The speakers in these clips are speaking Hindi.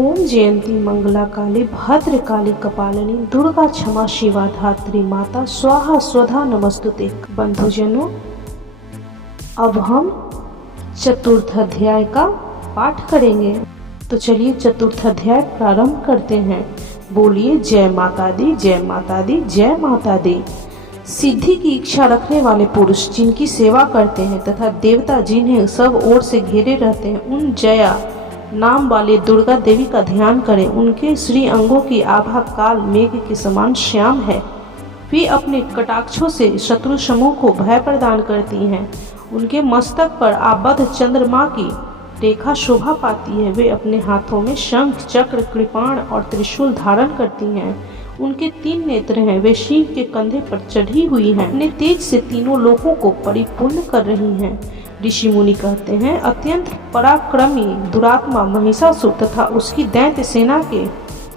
ओम जयंती मंगला काली भद्र काली कपालिनी दुर्गा क्षमा शिवा धात्री माता स्वाहा स्वधा नमस्तुते। बंधुजनों, अब हम चतुर्थ अध्याय का पाठ करेंगे, तो चलिए चतुर्थ अध्याय प्रारंभ करते हैं। बोलिए जय माता दी, जय माता दी, जय माता दी। सिद्धि की इच्छा रखने वाले पुरुष जिनकी सेवा करते हैं तथा देवता जिन्हें सब ओर से घेरे रहते हैं, उन जया नाम वाले दुर्गा देवी का ध्यान करें। उनके श्री अंगों की आभा काल मेघ के समान श्याम है। वे अपने कटाक्षों से शत्रु समूह को भय प्रदान करती हैं। उनके मस्तक पर आबद्ध चंद्रमा की रेखा शोभा पाती है। वे अपने हाथों में शंख, चक्र, कृपाण और त्रिशूल धारण करती हैं। उनके 3 नेत्र हैं। वे सिंह के कंधे पर चढ़ी हुई हैं। अपने तेज से तीनों लोकों को परिपूर्ण कर रही हैं। ऋषि मुनि कहते हैं, अत्यंत पराक्रमी दुरात्मा महिषासुर तथा उसकी दैत्य सेना के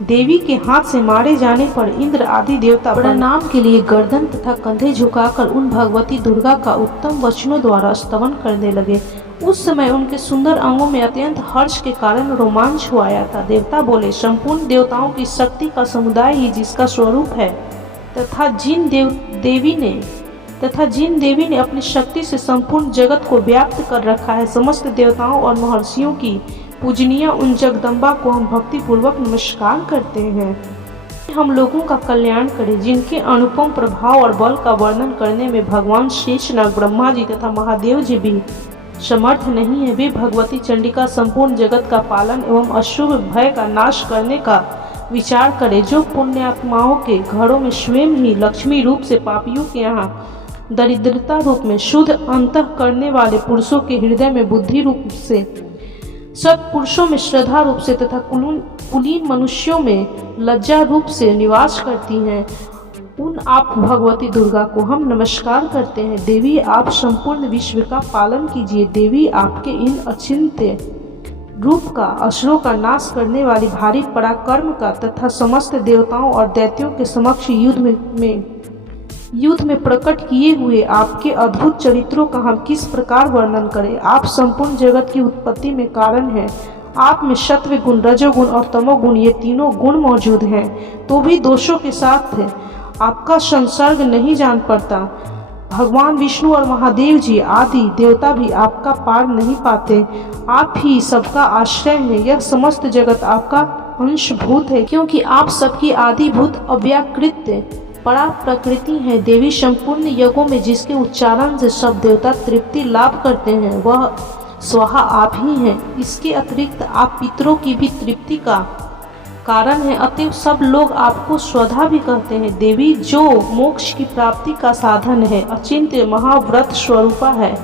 देवी के हाथ से मारे जाने पर इंद्र आदि देवता प्रणाम के लिए गर्दन तथा कंधे झुकाकर उन भगवती दुर्गा का उत्तम वचनों द्वारा स्तवन करने लगे। उस समय उनके सुंदर अंगों में अत्यंत हर्ष के कारण रोमांच हो आया था। देवता बोले, संपूर्ण देवताओं की शक्ति का समुदाय ही जिसका स्वरूप है तथा जिन देवी ने अपनी शक्ति से संपूर्ण जगत को व्याप्त कर रखा है, समस्त देवताओं और महर्षियों की पूजनीय उन जगदम्बा को हम भक्ति पूर्वक नमस्कार करते हैं। हम लोगों का कल्याण करें। जिनके अनुपम प्रभाव और बल का वर्णन करने में भगवान शेषनाग, ब्रह्मा जी तथा महादेव जी भी समर्थ नहीं है। वे भगवती चंडिका संपूर्ण जगत का पालन एवं अशुभ भय का नाश करने का विचार करे। जो पुण्यात्माओं के घरों में स्वयं ही लक्ष्मी रूप से, पापियों के यहाँ दरिद्रता रूप में, शुद्ध अंतः करने वाले पुरुषों के हृदय में बुद्धि रूप से, सत्पुरुषों में श्रद्धा रूप से तथा कुलीन मनुष्यों में लज्जा रूप से निवास करती हैं, उन आप भगवती दुर्गा को हम नमस्कार करते हैं। देवी, आप संपूर्ण विश्व का पालन कीजिए। देवी, आपके इन अचिंत्य रूप का, असुरों का नाश करने वाली भारी पराक्रम का तथा समस्त देवताओं और दैत्यों के समक्ष युद्ध में प्रकट किए हुए आपके अद्भुत चरित्रों का हम किस प्रकार वर्णन करें। आप संपूर्ण जगत की उत्पत्ति में कारण हैं। आप में सत्व गुण, रजोगुण और तमोगुण, ये तीनों गुण मौजूद हैं, तो भी दोषों के साथ है आपका संसर्ग नहीं जान पड़ता। भगवान विष्णु और महादेव जी आदि देवता भी आपका पार नहीं पाते। आप ही सबका आश्रय हैं। यह समस्त जगत आपका अंशभूत है, क्योंकि आप सबकी आदिभूत अव्याकृत परा प्रकृति है। देवी, संपूर्ण यज्ञों में जिसके उच्चारण से सब देवता तृप्ति लाभ करते हैं, वह स्वाहा आप ही हैं। इसके अतिरिक्त आप पितरों की भी तृप्ति का कारण है, अतएव सब लोग आपको स्वधा भी कहते हैं। देवी, जो मोक्ष की प्राप्ति का साधन है, अचिंत्य महाव्रत स्वरूपा है,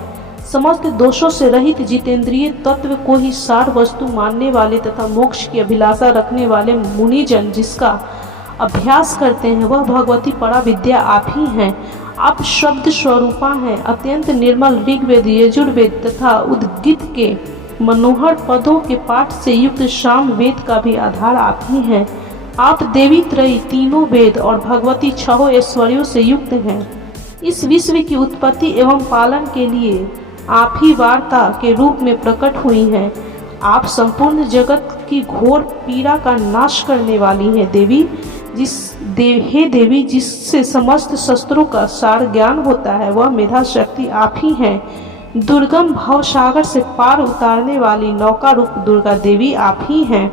समस्त दोषों से रहित जितेंद्रिय तत्व को ही सार वस्तु मानने वाले तथा मोक्ष की अभिलाषा रखने वाले मुनिजन जिसका अभ्यास करते हैं, वह भगवती परा विद्या आप ही हैं। आप शब्द स्वरूपा हैं। अत्यंत निर्मल ऋग्वेद, यजुर्वेद तथा उद्गीत के मनोहर पदों के पाठ से युक्त साम वेद का भी आधार आप ही हैं। आप देवी त्रयी, तीनों वेद और भगवती 6 ऐश्वर्यों से युक्त हैं। इस विश्व की उत्पत्ति एवं पालन के लिए आप ही वार्ता के रूप में प्रकट हुई हैं। आप संपूर्ण जगत की घोर पीड़ा का नाश करने वाली हैं। देवी, हे देवी, जिससे समस्त शस्त्रों का सार ज्ञान होता है, वह मेधा शक्ति आप ही हैं। दुर्गम भवसागर से पार उतारने वाली नौका रूप दुर्गा देवी आप ही हैं।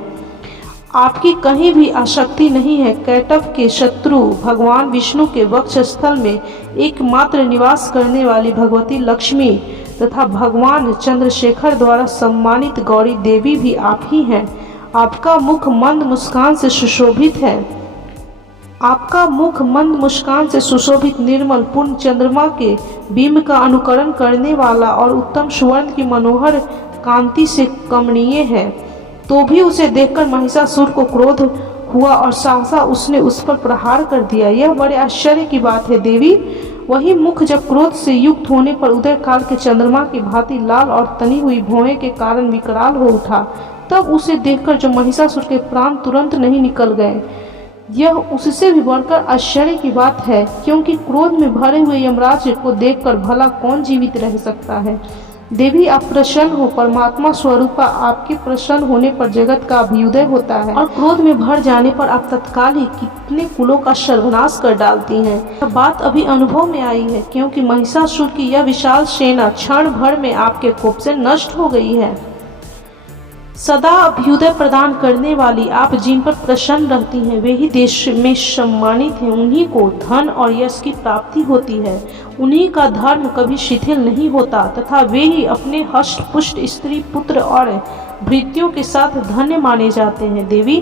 आपकी कहीं भी आसक्ति नहीं है। कैटभ के शत्रु भगवान विष्णु के वक्षस्थल में एकमात्र निवास करने वाली भगवती लक्ष्मी तथा भगवान चंद्रशेखर द्वारा सम्मानित गौरी देवी भी आप ही हैं। आपका मुख मंद मुस्कान से सुशोभित है। आपका मुख मंद मुस्कान से सुशोभित निर्मल पूर्ण चंद्रमा के बिंब का अनुकरण करने वाला और उत्तम सुवर्ण की मनोहर कांति से कमनीय है। तो भी उसे देखकर महिषासुर को क्रोध हुआ और सहसा उसने उस पर प्रहार कर दिया। यह बड़े आश्चर्य की बात है। देवी, वही मुख जब क्रोध से युक्त होने पर उदय काल के चंद्रमा की भांति लाल और तनी हुई भौहें के कारण विकराल हो उठा, तब उसे देखकर जो महिषासुर के प्राण तुरंत नहीं निकल गए, यह उससे भी बढ़कर आश्चर्य की बात है, क्योंकि क्रोध में भरे हुए यमराज को देखकर भला कौन जीवित रह सकता है। देवी आप प्रसन्न हो, परमात्मा स्वरूपा आपके प्रसन्न होने पर जगत का अभ्युदय होता है और क्रोध में भर जाने पर आप तत्काल ही कितने कुलों का सर्वनाश कर डालती हैं। यह बात अभी अनुभव में आई है, क्योंकि महिषासुर की यह विशाल सेना क्षण भर में आपके कोप से नष्ट हो गई है। सदा अभ्युदय प्रदान करने वाली आप जिन पर प्रसन्न रहती हैं वे ही देश में सम्मानित हैं, उन्हीं को धन और यश की प्राप्ति होती है, उन्हीं का धर्म कभी शिथिल नहीं होता तथा वे ही अपने हष्ट पुष्ट स्त्री पुत्र और भृत्यों के साथ धन्य माने जाते हैं। देवी,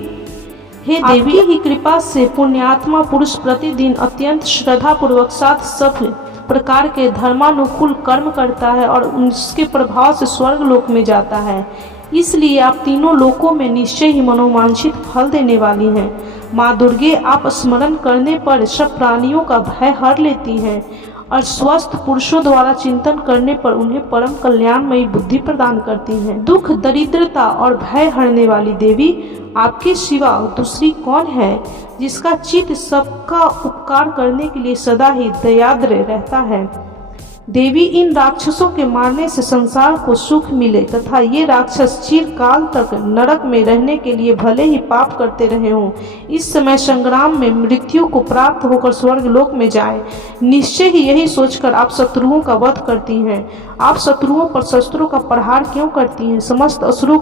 हे देवी, की कृपा से पुण्यात्मा पुरुष प्रतिदिन अत्यंत श्रद्धा पूर्वक साथ सब प्रकार के धर्मानुकूल कर्म करता है और उसके प्रभाव से स्वर्ग लोक में जाता है। इसलिए आप तीनों लोकों में निश्चय ही मनोवांछित फल देने वाली हैं। माँ दुर्गे आप स्मरण करने पर सब प्राणियों का भय हर लेती हैं और स्वस्थ पुरुषों द्वारा चिंतन करने पर उन्हें परम कल्याणमयी बुद्धि प्रदान करती हैं। दुख, दरिद्रता और भय हरने वाली देवी, आपके सिवा दूसरी कौन है जिसका चित्त सबका उपकार करने के लिए सदा ही दयाद्र रहता है। देवी, इन राक्षसों के मारने से संसार को सुख मिले तथा ये राक्षस चिरकाल तक नरक में रहने के लिए भले ही पाप करते रहे हों, इस समय संग्राम में मृत्यु को प्राप्त होकर स्वर्ग लोक में जाएं। निश्चय ही यही सोचकर आप शत्रुओं का वध करती हैं। आप शत्रुओं पर शस्त्रों का प्रहार क्यों करती हैं? समस्त असुरों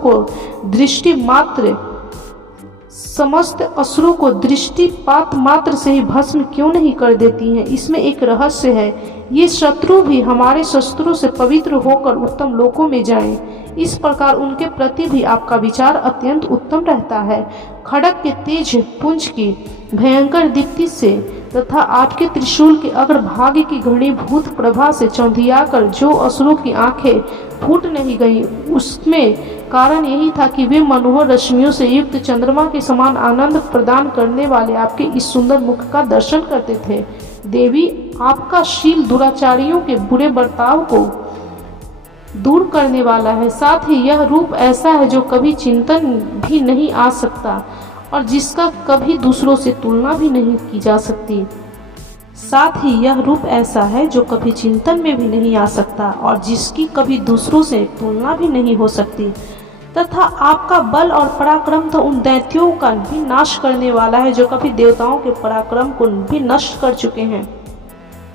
को दृष्टिपात मात्र से ही भस्म क्यों नहीं कर देती हैं? इसमें एक रहस्य है। ये शत्रु भी हमारे शस्त्रों से पवित्र होकर उत्तम लोकों में जाएं। इस प्रकार उनके प्रति भी आपका विचार अत्यंत उत्तम रहता है। खड्ग के तेज पुंज की भयंकर दीप्ति से तथा आपके त्रिशूल के अग्रभाग की घनीभूत प्रभा से चौंधियाकर जो असुरों की आंखें फूट नहीं गईं, उसमें कारण यही था कि वे मनोहर रश्मियों से युक्त चंद्रमा के समान आनंद प्रदान करने वाले आपके इस सुंदर मुख का दर्शन करते थे। देवी, आपका शील दुराचारियों के बुरे बर्ताव को दूर करने वाला है। साथ ही यह रूप ऐसा है जो कभी चिंतन भी नहीं आ सकता और जिसका कभी दूसरों से तुलना भी नहीं की जा सकती। साथ ही यह रूप ऐसा है जो कभी चिंतन में भी नहीं आ सकता और जिसकी कभी दूसरों से तुलना भी नहीं हो सकती। तथा आपका बल और पराक्रम तो उन दैत्यों का भी नाश करने वाला है जो कभी देवताओं के पराक्रम को भी नष्ट कर चुके हैं।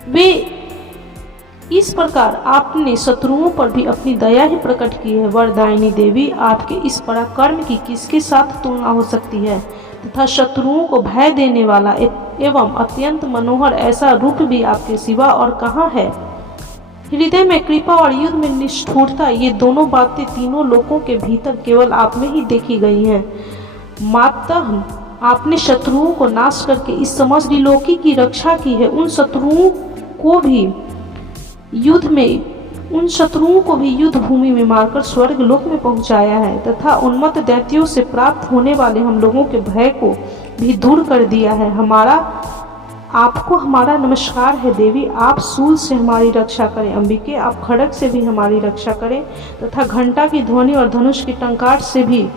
वे इस प्रकार आपने शत्रुओं पर भी अपनी दया ही प्रकट की है। वरदायिनी देवी, आपके इस पराक्रम की किसके साथ तुलना हो सकती है? तथा शत्रुओं को भय देने वाला एवं अत्यंत मनोहर ऐसा रूप भी आपके सिवा और कहाँ है? हृदय में कृपा और युद्ध में निष्ठुरता, ये दोनों बातें तीनों लोकों के भीतर केवल आप में ही देखी गई हैं। मातः आपने शत्रुओं को नाश करके इस समस्त त्रिलोकी की रक्षा की है। उन शत्रुओं को भी युद्ध भूमि में मारकर स्वर्ग लोक में पहुंचाया है तथा उन्मत्त दैत्यों से प्राप्त होने वाले हम लोगों के भय को भी दूर कर दिया है। आपको हमारा नमस्कार है देवी। आप शूल से हमारी रक्षा करें अंबिके, आप खड्ग से भी हमारी रक्षा करें तथा घंटा की ध्वनि और धनुष की टंकार से भी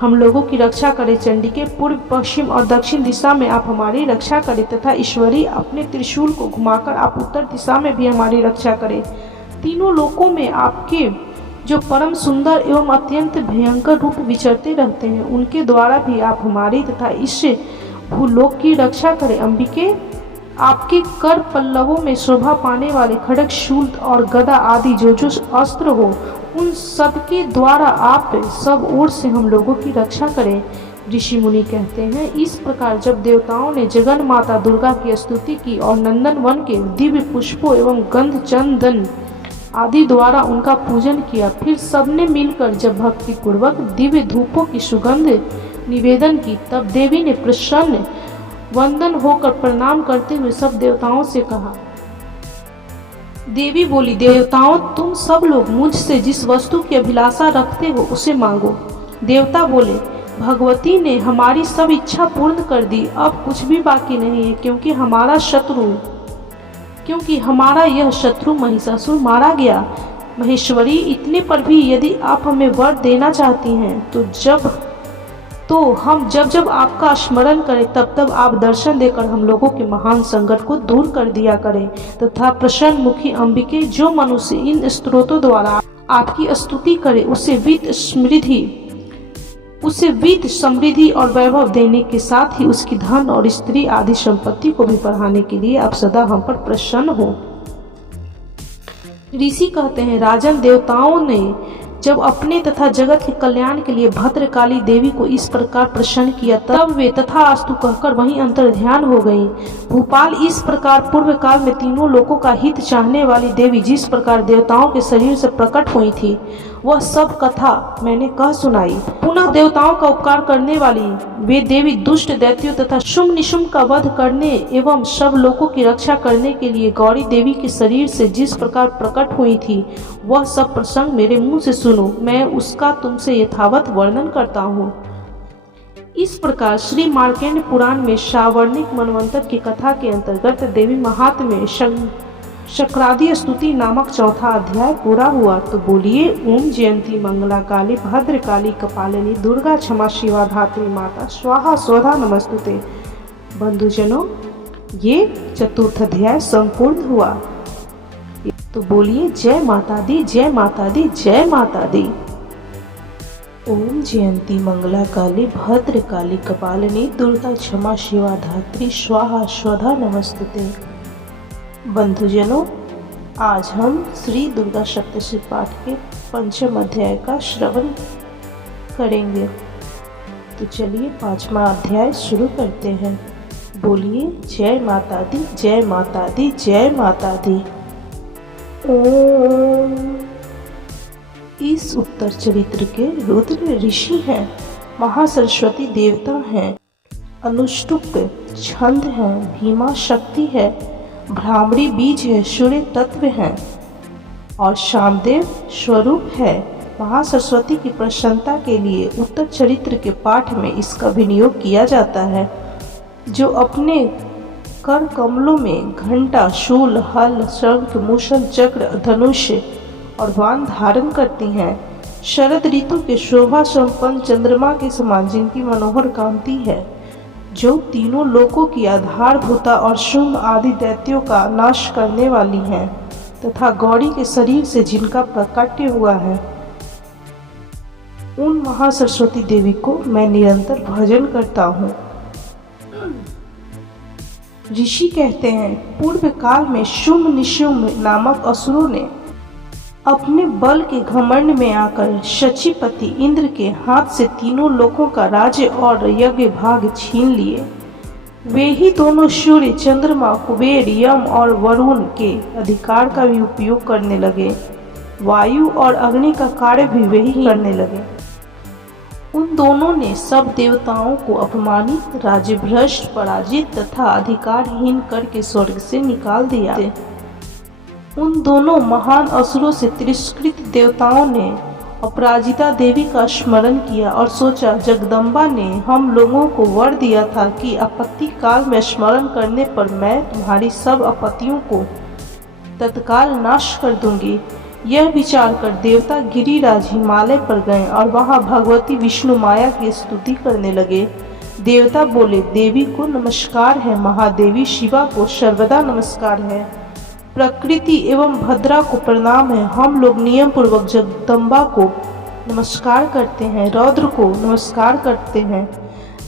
हम लोगों की रक्षा करें चंडिके। पूर्व, पश्चिम और दक्षिण दिशा में आप हमारी रक्षा करें तथा ईश्वरी अपने त्रिशूल को घुमाकर आप उत्तर दिशा में भी हमारी रक्षा करें। तीनों लोकों में आपके जो परम सुंदर एवं अत्यंत भयंकर रूप विचरते रहते हैं, उनके द्वारा भी आप हमारी तथा इस भूलोक की रक्षा करें अंबिके। आपके कर पल्लवों में शोभा पाने वाले खड्ग, शूल और गदा आदि जो अस्त्र हो, उन सब के द्वारा आप सब ओर से हम लोगों की रक्षा करें। ऋषि मुनि कहते हैं, इस प्रकार जब देवताओं ने जगन माता दुर्गा की स्तुति की और नंदन वन के दिव्य पुष्पों एवं गंध चंदन आदि द्वारा उनका पूजन किया, फिर सबने मिलकर जब भक्ति पूर्वक दिव्य धूपों की सुगंध निवेदन की, तब देवी ने प्रसन्न वंदन होकर प्रणाम करते हुए सब देवताओं से कहा। देवी बोली, देवताओं, तुम सब लोग मुझसे जिस वस्तु की अभिलाषा रखते हो उसे मांगो। देवता बोले, भगवती ने हमारी सब इच्छा पूर्ण कर दी, अब कुछ भी बाकी नहीं है, क्योंकि हमारा यह शत्रु महिषासुर मारा गया। महेश्वरी, इतने पर भी यदि आप हमें वर देना चाहती हैं तो हम जब आपका स्मरण करें तब आप दर्शन देकर हम लोगों के महान संकट को दूर कर दिया करें तथा प्रसन्न मुखी अंबिके, जो मनुष्य इन स्तोत्रों द्वारा आपकी स्तुति करे, उसे वित्त समृद्धि और वैभव देने के साथ ही उसकी धन और स्त्री आदि संपत्ति को भी बढ़ाने के लिए आप सदा हम पर प्रसन्न हो। ऋषि कहते हैं, राजन, देवताओं ने जब अपने तथा जगत के कल्याण के लिए भद्रकाली देवी को इस प्रकार प्रसन्न किया, तब वे तथास्तु कहकर वहीं अंतर ध्यान हो गई। भूपाल, इस प्रकार पूर्व काल में तीनों लोकों का हित चाहने वाली देवी जिस प्रकार देवताओं के शरीर से प्रकट हुई थी, वह सब कथा मैंने कह सुनाई। पुनः देवताओं का उपकार करने वाली वे देवी दुष्ट दैत्यों तथा शुंभ निशुंभ का वध करने एवं सब लोगों की रक्षा करने के लिए गौरी देवी के शरीर से जिस प्रकार प्रकट हुई थी, वह सब प्रसंग मेरे मुंह से सुनो, मैं उसका तुमसे यथावत वर्णन करता हूँ। इस प्रकार श्री मार्कंडेय पुराण में सावर्णिक मनवंतर की कथा के अंतर्गत देवी महात्म्य शक्रादि स्तुति नामक चौथा अध्याय पूरा हुआ। तो बोलिए, ओम जयंती मंगला काली भद्रकाली कपालिनी दुर्गा क्षमा शिवा धात्री माता स्वाहा स्वधा नमस्तुते। बंधुजनों, ये चतुर्थ अध्याय संपूर्ण हुआ। तो बोलिए, जय माता दी, जय माता दी, जय माता दी। ओम जयंती मंगला काली भद्रकाली कपालिनी दुर्गा क्षमा शिवा धात्री स्वाहा स्वधा नमस्तुते। बंधुजनों, आज हम श्री दुर्गा सप्तशती पाठ के पंचम अध्याय का श्रवण करेंगे। तो चलिए 5वां अध्याय शुरू करते हैं। बोलिए, जय माता दी, जय माता दी, जय माता दी। ओम। इस उत्तर चरित्र के रुद्र ऋषि हैं, महासरस्वती देवता हैं, अनुष्टुप छंद है, भीमा शक्ति है, भ्रामरी बीज है, सूर्य तत्व है और शामदेव स्वरूप है। महासरस्वती की प्रसन्नता के लिए उत्तर चरित्र के पाठ में इसका विनियोग किया जाता है, जो अपने कर कमलों में घंटा, शूल, हल, शंख, मूसल, चक्र, धनुष और बाण धारण करती हैं। शरद ऋतु के शोभा संपन्न चंद्रमा के समान जिनकी मनोहर कांति है, जो तीनों लोकों की आधारभूता और शुंभ आदि दैत्यों का नाश करने वाली हैं, तथा गौरी के शरीर से जिनका प्रकट्य हुआ है, उन महासरस्वती देवी को मैं निरंतर भजन करता हूँ। ऋषि कहते हैं, पूर्व काल में शुंभ निशुंभ नामक असुरों ने अपने बल के घमंड में आकर शचीपति इंद्र के हाथ से तीनों लोकों का राज्य और यज्ञ भाग छीन लिए। वे ही दोनों सूर्य, चंद्रमा, कुबेर, यम और वरुण के अधिकार का भी उपयोग करने लगे। वायु और अग्नि का कार्य भी वही करने लगे। उन दोनों ने सब देवताओं को अपमानित, राज्यभ्रष्ट, पराजित तथा अधिकारहीन करके स्वर्ग से निकाल दिया। उन दोनों महान असुरों से तिरस्कृत देवताओं ने अपराजिता देवी का स्मरण किया और सोचा, जगदम्बा ने हम लोगों को वर दिया था कि आपत्ति काल में स्मरण करने पर मैं तुम्हारी सब आपत्तियों को तत्काल नाश कर दूंगी। यह विचार कर देवता गिरिराज हिमालय पर गए और वहां भगवती विष्णु माया की स्तुति करने लगे। देवता बोले, देवी को नमस्कार है, महादेवी शिवा को सर्वदा नमस्कार है, प्रकृति एवं भद्रा को प्रणाम है। हम लोग नियम पूर्वक जगदम्बा को नमस्कार करते हैं, रौद्र को नमस्कार करते हैं,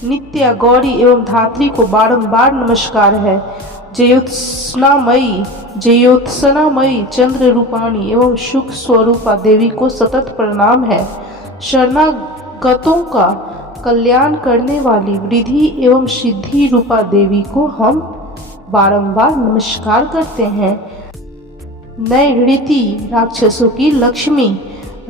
नित्या, गौरी एवं धात्री को बारंबार नमस्कार है। जयोत्सनामयी चंद्र रूपाणी एवं सुख स्वरूपा देवी को सतत प्रणाम है। शरणागतों का कल्याण करने वाली वृद्धि एवं सिद्धि रूपा देवी को हम बारंबार नमस्कार करते हैं। नैऋति राक्षसों की लक्ष्मी,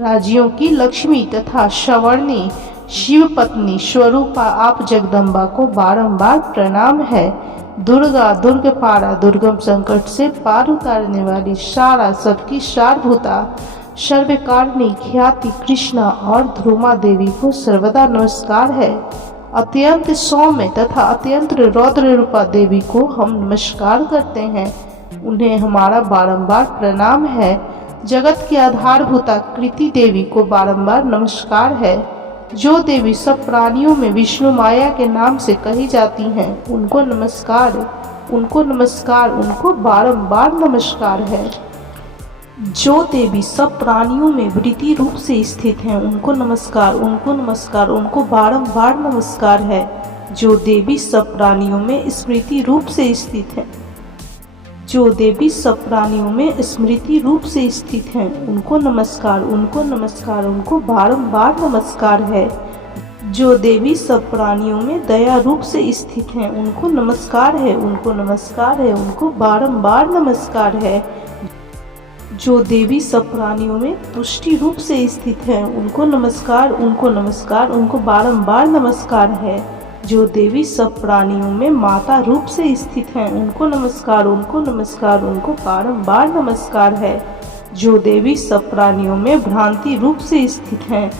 राज्यों की लक्ष्मी तथा सवर्णी शिव पत्नी स्वरूपा आप जगदम्बा को बारंबार प्रणाम है। दुर्गा, दुर्गपारा, दुर्गम संकट से पार उतारने वाली, सारा सबकी सारभूता, सर्वकारिणी ख्याति कृष्णा और ध्रुमा देवी को सर्वदा नमस्कार है। अत्यंत सौम्य तथा अत्यंत रौद्र रूपा देवी को हम नमस्कार करते हैं, उन्हें हमारा बारंबार प्रणाम है। जगत की आधारभूता कृति देवी को बारंबार नमस्कार है। जो देवी सब प्राणियों में विष्णु माया के नाम से कही जाती हैं, उनको नमस्कार, उनको नमस्कार, उनको बारंबार नमस्कार है। जो देवी सब प्राणियों में वृत्ति रूप से स्थित हैं, उनको नमस्कार, उनको नमस्कार, उनको बारंबार नमस्कार है। जो देवी सब प्राणियों में स्मृति रूप से स्थित है, जो देवी सब प्राणियों में स्मृति रूप से स्थित हैं, उनको नमस्कार, उनको नमस्कार, उनको बारंबार नमस्कार है। जो देवी सब प्राणियों में दया रूप से स्थित हैं, उनको नमस्कार है, उनको नमस्कार है, उनको बारंबार नमस्कार है। जो देवी सब प्राणियों में तुष्टि रूप से स्थित हैं, उनको नमस्कार, उनको नमस्कार, उनको बारंबार नमस्कार है। जो देवी सब प्राणियों में माता रूप से स्थित हैं, उनको नमस्कार, उनको नमस्कार, उनको बारंबार नमस्कार है। जो देवी सब प्राणियों में भ्रांति रूप से स्थित हैं,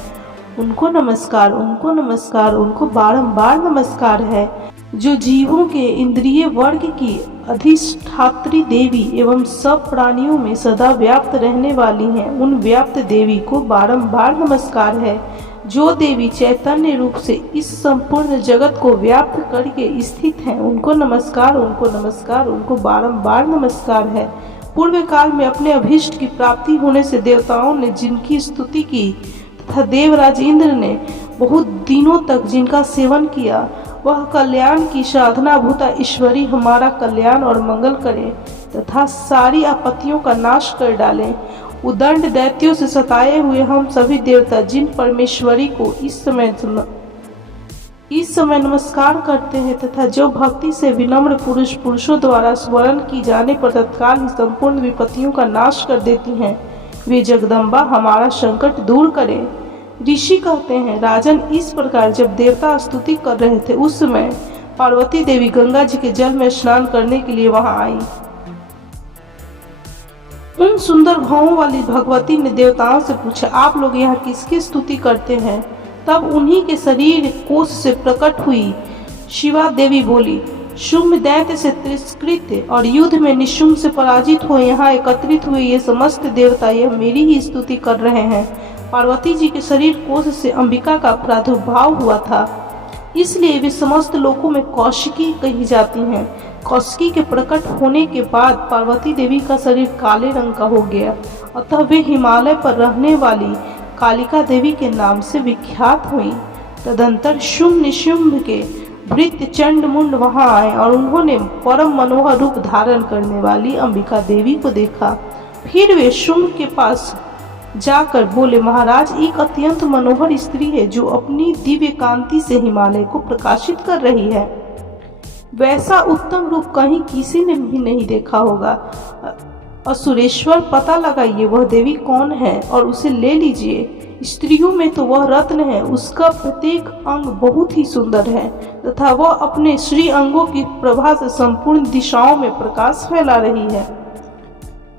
उनको नमस्कार, उनको नमस्कार, उनको बारंबार नमस्कार है। जो जीवों के इंद्रिय वर्ग की अधिष्ठात्री देवी एवं सब प्राणियों में सदा व्याप्त रहने वाली हैं, उन व्याप्त देवी को बारंबार नमस्कार है। जो देवी चैतन्य रूप से इस संपूर्ण जगत को व्याप्त करके स्थित हैं, उनको नमस्कार, उनको नमस्कार, उनको बारंबार नमस्कार है। पूर्व काल में अपने अभीष्ट की प्राप्ति होने से देवताओं ने जिनकी स्तुति की तथा देवराज इंद्र ने बहुत दिनों तक जिनका सेवन किया, वह कल्याण की साधना भूता ईश्वरी हमारा कल्याण और मंगल करें तथा सारी आपत्तियों का नाश कर डालें। उदंड दैत्यों से सताए हुए हम सभी देवता जिन परमेश्वरी को इस समय नमस्कार करते हैं तथा जो भक्ति से विनम्र पुरुषों द्वारा स्मरण की जाने पर तत्काल ही संपूर्ण विपत्तियों का नाश कर देती हैं, वे जगदम्बा हमारा संकट दूर करें। ऋषि कहते हैं, राजन, इस प्रकार जब देवता स्तुति कर रहे थे उस समय पार्वती देवी गंगा जी के जल में स्नान करने के लिए वहां आई। उन सुंदर भावों वाली भगवती ने देवताओं से पूछा, आप लोग यहाँ किसकी स्तुति करते हैं? तब उन्हीं के शरीर कोश से प्रकट हुई शिवा देवी बोली, शुम्भ दैत्य से तिरस्कृत और युद्ध में निशुम्भ से पराजित हुए यहाँ एकत्रित हुए ये समस्त देवता यह मेरी ही स्तुति कर रहे हैं। पार्वती जी के शरीर कोश से अंबिका का प्रादुर्भाव हुआ था, इसलिए वे समस्त लोकों में कौशिकी कही जाती हैं। कौशिकी के प्रकट होने के बाद पार्वती देवी का शरीर काले रंग का हो गया, अतः वे हिमालय पर रहने वाली कालिका देवी के नाम से विख्यात हुई। तदंतर शुम्भ निशुम्भ के भृत्य चंड मुंड वहां आए और उन्होंने परम मनोहर रूप धारण करने वाली अंबिका देवी को देखा। फिर वे शुम्भ के पास जाकर बोले, महाराज, एक अत्यंत मनोहर स्त्री है जो अपनी दिव्य कांति से हिमालय को प्रकाशित कर रही है। वैसा उत्तम रूप कहीं किसी ने भी नहीं देखा होगा। असुरेश्वर, पता लगाइए वह देवी कौन है और उसे ले लीजिए। स्त्रियों में तो वह रत्न है, उसका प्रत्येक अंग बहुत ही सुंदर है तथा वह अपने श्री अंगों की प्रभा से संपूर्ण दिशाओं में प्रकाश फैला रही है।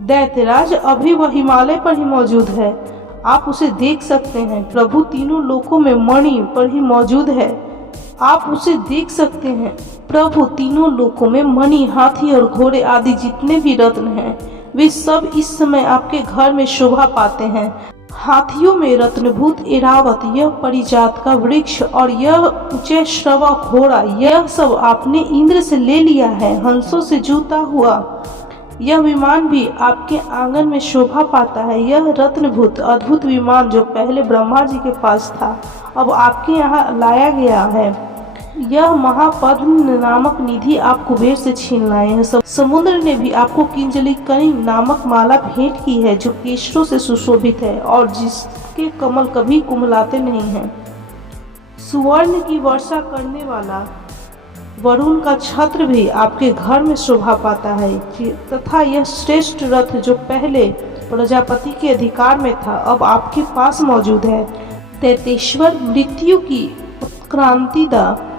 दैत्यराज, अभी वह हिमालय पर ही मौजूद है, आप उसे देख सकते हैं। प्रभु तीनों लोकों में मणि पर ही मौजूद है, आप उसे देख सकते हैं। प्रभु तीनों लोकों में मणि, हाथी और घोड़े आदि जितने भी रत्न हैं, वे सब इस समय आपके घर में शोभा पाते हैं। हाथियों में रत्नभूत एरावत, यह परिजात का वृक्ष और यह ऊंचे श्रवा घोड़ा, यह सब आपने इंद्र से ले लिया है। हंसों से जूता हुआ यह विमान भी आपके आंगन में शोभा पाता है। यह रत्नभूत अद्भुत विमान जो पहले ब्रह्मा जी के पास था, अब आपके यहाँ लाया गया है। यह महापद्म नामक निधि आप कुबेर से छीन लाए हैं। समुद्र ने भी आपको किंजलिकनी नामक माला भेंट की है जो केशरों से सुशोभित है और जिसके कमल कभी कुमलाते नहीं हैं। सुवर्ण की वर्षा करने वाला वरुण का छत्र भी आपके घर में शोभा पाता है तथा यह श्रेष्ठ रथ जो पहले प्रजापति के अधिकार में था, अब आपके पास मौजूद है। दैतेश्वर, मृत्यु की उत्क्रांतिदा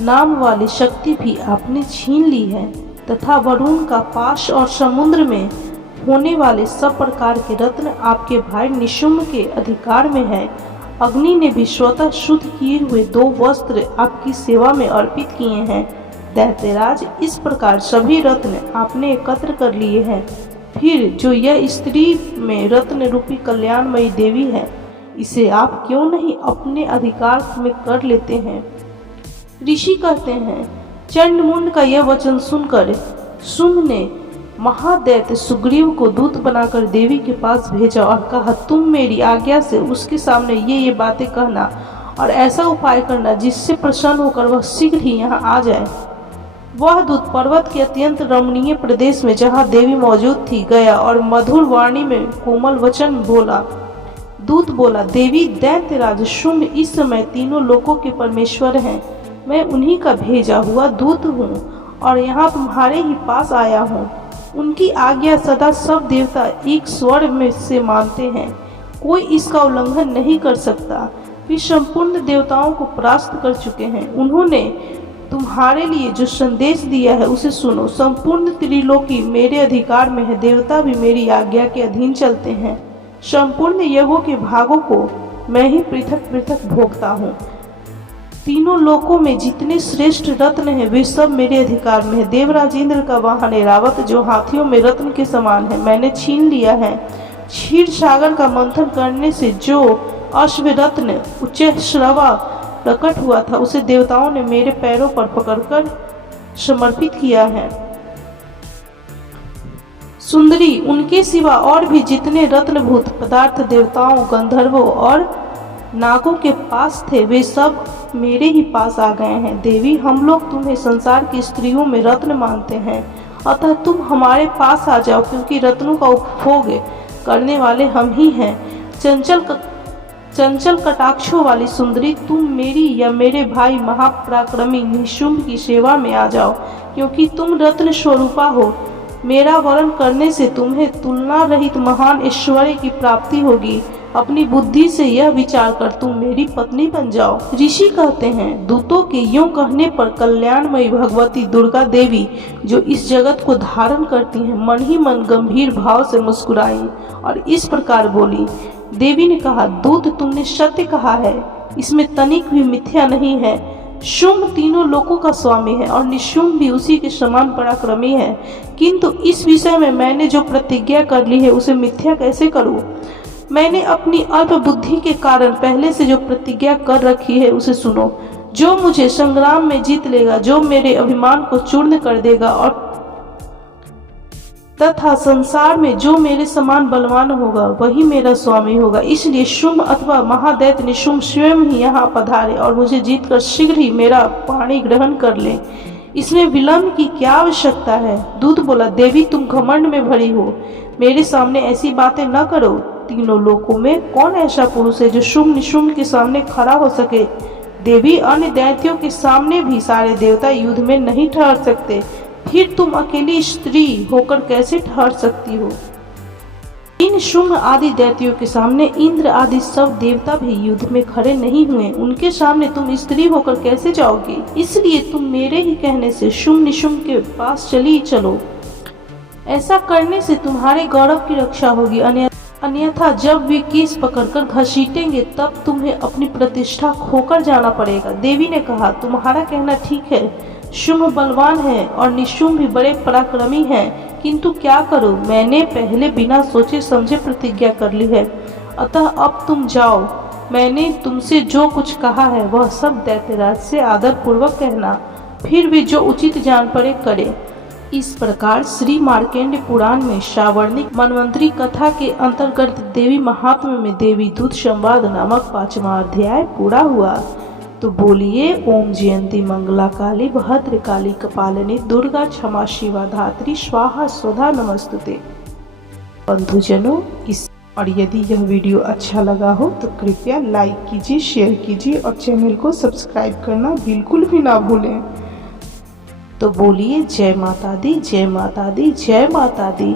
नाम वाली शक्ति भी आपने छीन ली है तथा वरुण का पाश और समुद्र में होने वाले सब प्रकार के रत्न आपके भाई निशुम्भ के अधिकार में है। अग्नि ने भी स्वतः शुद्ध किए हुए 2 वस्त्र आपकी सेवा में अर्पित किए हैं। दैत्यराज, इस प्रकार सभी रत्न आपने एकत्र कर लिए हैं। फिर जो यह स्त्री में रत्न रूपी कल्याणमयी देवी है, इसे आप क्यों नहीं अपने अधिकार में कर लेते हैं? ऋषि कहते हैं, चंडमुंड का यह वचन सुनकर शुंभ ने महादैत्य सुग्रीव को दूत बनाकर देवी के पास भेजा और कहा, तुम मेरी आज्ञा से उसके सामने ये बातें कहना और ऐसा उपाय करना जिससे प्रसन्न होकर वह शीघ्र ही यहाँ आ जाए। वह दूत पर्वत के अत्यंत रमणीय प्रदेश में जहाँ देवी मौजूद थी गया और मधुर वाणी में कोमल वचन बोला। दूत बोला, देवी दैत्यराज शुंभ इस समय तीनों लोकों के परमेश्वर हैं। मैं उन्हीं का भेजा हुआ दूत हूँ और यहाँ तुम्हारे ही पास आया हूँ। उनकी आज्ञा सदा सब देवता एक स्वर में से मानते हैं, कोई इसका उल्लंघन नहीं कर सकता। वे संपूर्ण देवताओं को परास्त कर चुके हैं। उन्होंने तुम्हारे लिए जो संदेश दिया है उसे सुनो। संपूर्ण त्रिलोकी मेरे अधिकार में है, देवता भी मेरी आज्ञा के अधीन चलते हैं। संपूर्ण यज्ञों के भागों को मैं ही पृथक पृथक भोगता हूँ। तीनों लोकों में जितने श्रेष्ठ रत्न हैं वे सब मेरे अधिकार में है। देवराज इंद्र का वाहन ऐरावत जो हाथियों में रत्न के समान है मैंने छीन लिया है। क्षीर सागर का मंथन करने से जो अश्व रत्न उच्च श्रवा प्रकट हुआ था उसे देवताओं ने मेरे पैरों पर पकड़कर समर्पित किया है। सुंदरी, उनके सिवा और भी जितने रत्नभूत पदार्थ देवताओं, गंधर्वों और नागों के पास थे वे सब मेरे ही पास आ गए हैं। देवी, हम लोग तुम्हें संसार की स्त्रियों में रत्न मानते हैं, अतः तुम हमारे पास आ जाओ, क्योंकि रत्नों का उपभोग करने वाले हम ही हैं। चंचल कटाक्षों वाली सुंदरी, तुम मेरी या मेरे भाई महापराक्रमी निशुंभ की सेवा में आ जाओ, क्योंकि तुम रत्न स्वरूपा हो। मेरा वर्ण करने से तुम्हें तुलना रहित महान ऐश्वर्य की प्राप्ति होगी। अपनी बुद्धि से यह विचार कर तुम मेरी पत्नी बन जाओ। ऋषि कहते हैं, दूतों के यूं कहने पर कल्याणमयी भगवती दुर्गा देवी जो इस जगत को धारण करती हैं मन ही मन गंभीर भाव से मुस्कुराई और इस प्रकार बोली। देवी ने कहा, दूत, तुमने सत्य कहा है, इसमें तनिक भी मिथ्या नहीं है। शुंभ तीनों लोकों का स्वामी है और निशुंभ भी उसी के समान पराक्रमी है, किंतु इस विषय में मैंने जो प्रतिज्ञा कर ली है उसे मिथ्या कैसे करूं? मैंने अपनी अल्प बुद्धि के कारण पहले से जो प्रतिज्ञा कर रखी है उसे सुनो। जो मुझे संग्राम में जीत लेगा, जो मेरे अभिमान को चूर्ण कर देगा और तथा संसार में जो मेरे समान बलवान होगा वही मेरा स्वामी होगा। इसलिए शुंभ अथवा महादैत्य निशुंभ स्वयं ही यहाँ पधारे और मुझे जीतकर शीघ्र ही मेरा पाणी ग्रहण कर ले। इसमें विलंब की क्या आवश्यकता है? दूत बोला, देवी, तुम घमंड में भरी हो, मेरे सामने ऐसी बातें न करो। तीनों लोकों में कौन ऐसा पुरुष है जो शुंभ निशुंभ के सामने खड़ा हो सके? देवी, अन्य दैत्यों के सामने भी सारे देवता युद्ध में नहीं ठहर सकते, फिर तुम अकेली स्त्री होकर कैसे ठहर सकती हो? इन शुंभ आदि दैत्यों के सामने इंद्र आदि सब देवता भी युद्ध में खड़े नहीं हुए, उनके सामने तुम स्त्री होकर कैसे जाओगी? इसलिए तुम मेरे ही कहने से शुंभ निशुंभ के पास चली चलो। ऐसा करने से तुम्हारे गौरव की रक्षा होगी, अन्यथा जब वे केस पकड़कर घसीटेंगे तब तुम्हें अपनी प्रतिष्ठा खोकर जाना पड़ेगा। देवी ने कहा, तुम्हारा कहना ठीक है, शुंभ बलवान है और निशुंभ भी बड़े पराक्रमी हैं, किंतु क्या करूं, मैंने पहले बिना सोचे समझे प्रतिज्ञा कर ली है, अतः अब तुम जाओ। मैंने तुमसे जो कुछ कहा है वह सब दैत्यराज से आदर पूर्वक कहना, फिर भी जो उचित जान पड़े करे। इस प्रकार श्री मार्कंडेय पुराण में श्रावणिक मनवंतरी कथा के अंतर्गत देवी महात्म्य में देवी दूत संवाद नामक 5वां अध्याय पूरा हुआ। तो बोलिए, ओम जयंती मंगला काली भद्र काली कपालिनी दुर्गा क्षमा शिवा धात्री स्वाहा स्वधा नमस्तुते। बंधुजनों, और यदि यह वीडियो अच्छा लगा हो तो कृपया लाइक कीजिए, शेयर कीजिए और चैनल को सब्सक्राइब करना बिल्कुल भी ना भूलें। तो बोलिए, जय माता दी, जय माता दी, जय माता दी।